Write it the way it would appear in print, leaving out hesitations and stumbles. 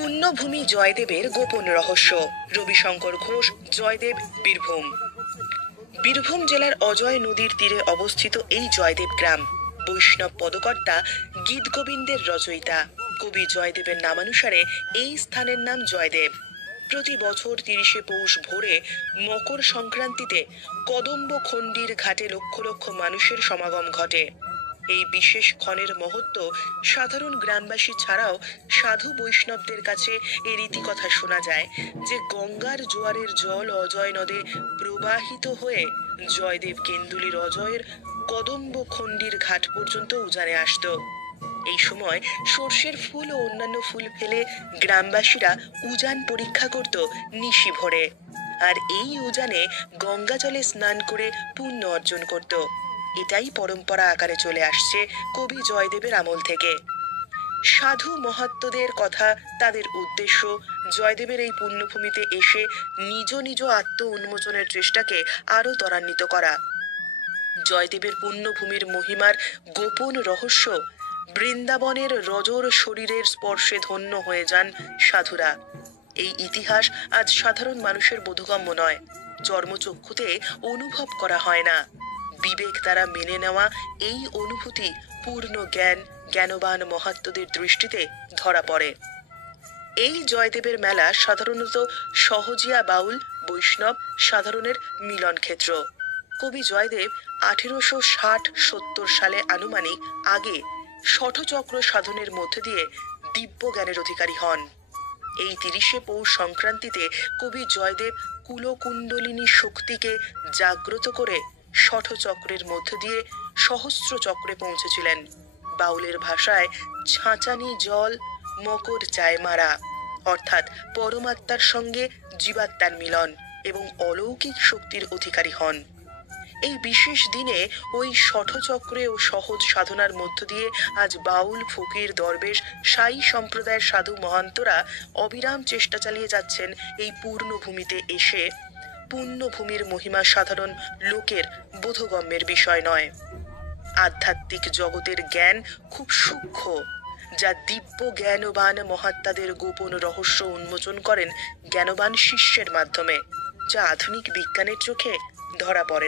পুণ্যভূমি জয়দেবের গোপন রহস্য। রবিশঙ্কর ঘোষ, জয়দেব, বীরভূম। বীরভূম জেলার অজয় নদীর তীরে অবস্থিত এই জয়দেব গ্রাম বৈষ্ণব পদকর্তা গীতগোবিন্দের রচয়িতা কবি জয়দেবের নামানুসারে এই স্থানের নাম জয়দেব। প্রতি বছর 30শে পৌষ ভোরে মকর সংক্রান্তিতে কদম্ব খণ্ডির ঘাটে লক্ষ লক্ষ মানুষের সমাগম ঘটে। এই বিশেষ ক্ষণের মহত্ব সাধারণ গ্রামবাসী ছাড়াও সাধু বৈষ্ণবদের কাছে এর ইতিকথা শোনা যায় যে গঙ্গার জোয়ারের জল অজয় নদে প্রবাহিত হয়ে জয়দেব কেন্দুলির অজয়ের কদম্ব খণ্ডির ঘাট পর্যন্ত উজানে আসত। এই সময় সর্ষের ফুল ও অন্যান্য ফুল ফেলে গ্রামবাসীরা উজান পরীক্ষা করত নিশি ভোরে, আর এই উজানে গঙ্গা জলে স্নান করে পুণ্য অর্জন করত। এটাই পরম্পরা আকারে চলে আসছে কবি জয়দেবের আমল থেকে। সাধু মহাত্মদের কথা, তাদের উদ্দেশ্য জয়দেবের এই পুণ্যভূমিতে এসে নিজ নিজ আত্ম উন্মোচনের চেষ্টাকে আরো ত্বরান্বিত করা। জয়দেবের পুণ্যভূমির মহিমার গোপন রহস্য। বৃন্দাবনের রজর শরীরের স্পর্শে ধন্য হয়ে যান সাধুরা। এই ইতিহাস আজ সাধারণ মানুষের বোধগম্য নয়, চর্মচক্ষুতে অনুভব করা হয় না। বিবেক দ্বারা মেনে নেওয়া এই অনুভূতি পূর্ণ জ্ঞানবান মহাত্মদের দৃষ্টিতে ধরা পড়ে। এই জয়দেবের মেলা সাধারণত সহজিয়া বাউল বৈষ্ণব সাধারণের মিলন ক্ষেত্র। কবি জয়দেব 1860-70 সালে আনুমানিক আগে শঠচক্র সাধনের মধ্য দিয়ে দিব্য জ্ঞানের অধিকারী হন। এই 30শে পৌষ সংক্রান্তিতে কবি জয়দেব কুলকুণ্ডলিনী শক্তিকে জাগ্রত করে শঠচক্রের মধ্য দিয়ে সহস্র চক্রে পৌঁছেছিলেন। বাউলের ভাষায় ছাঁচানি জল মকর চায় মারা, অর্থাৎ পরমাত্মার সঙ্গে জীবাত্মার মিলন এবং অলৌকিক শক্তির অধিকারী হন। এই বিশেষ দিনে ওই শঠচক্রে ও সহজ সাধনার মধ্য দিয়ে আজ বাউল ফকির দরবেশ সাই সম্প্রদায়ের সাধু মহান্তরা অবিরাম চেষ্টা চালিয়ে যাচ্ছেন এই পূর্ণভূমিতে এসে। পুণ্যভূমির মহিমা সাধারণ লোকের বোধগম্যের বিষয় নয়। আধ্যাত্মিক জগতের জ্ঞান খুব সূক্ষ্ম, যা দিব্য জ্ঞানবান মহাত্মাদের গোপন রহস্য উন্মোচন করেন জ্ঞানবান শিষ্যের মাধ্যমে, যা আধুনিক বিজ্ঞানের চোখে ধরা পড়ে।